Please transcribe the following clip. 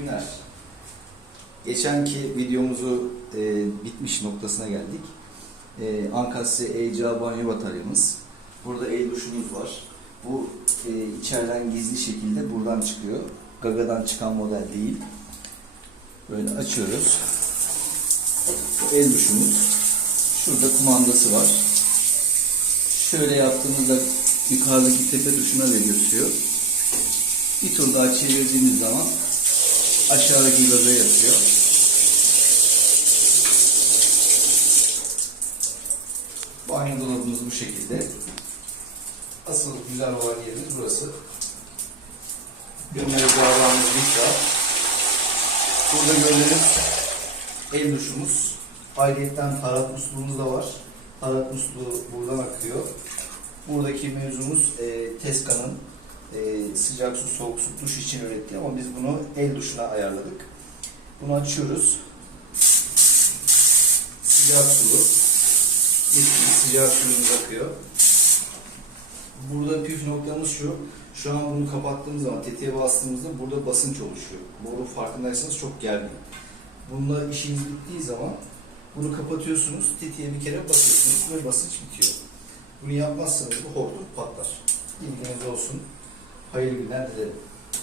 günler. Geçenki videomuzu e, bitmiş noktasına geldik. E, Ankasya ECA banyo bataryamız. Burada el duşumuz var. Bu e, içeriden gizli şekilde buradan çıkıyor. Gaga'dan çıkan model değil. Böyle açıyoruz. El duşumuz. Şurada kumandası var. Şöyle yaptığımızda yukarıdaki tepe tuşuna da götürüyor. Bir tur daha çevirdiğimiz zaman aşağıdaki gaza yatıyor. Banyo dolabımız bu şekilde. Asıl güzel olan yerimiz burası. Gömleri bağlamamız bir var. Burada gördüğünüz el duşumuz. Ayrıyetten tarat musluğumuz da var. Tarat musluğu buradan akıyor. Buradaki mevzumuz e, Teska'nın e, sıcak su, soğuk su duş için üretti ama biz bunu el duşuna ayarladık. Bunu açıyoruz. Sıcak sulu. Gittiği sıcak suyumuz akıyor. Burada püf noktamız şu. Şu an bunu kapattığımız zaman tetiğe bastığımızda burada basınç oluşuyor. Boru farkındaysanız çok gergin. Bununla işiniz bittiği zaman bunu kapatıyorsunuz. Tetiğe bir kere basıyorsunuz ve basınç bitiyor. Bunu yapmazsanız bu hortum patlar. Bilginiz olsun. 还有一个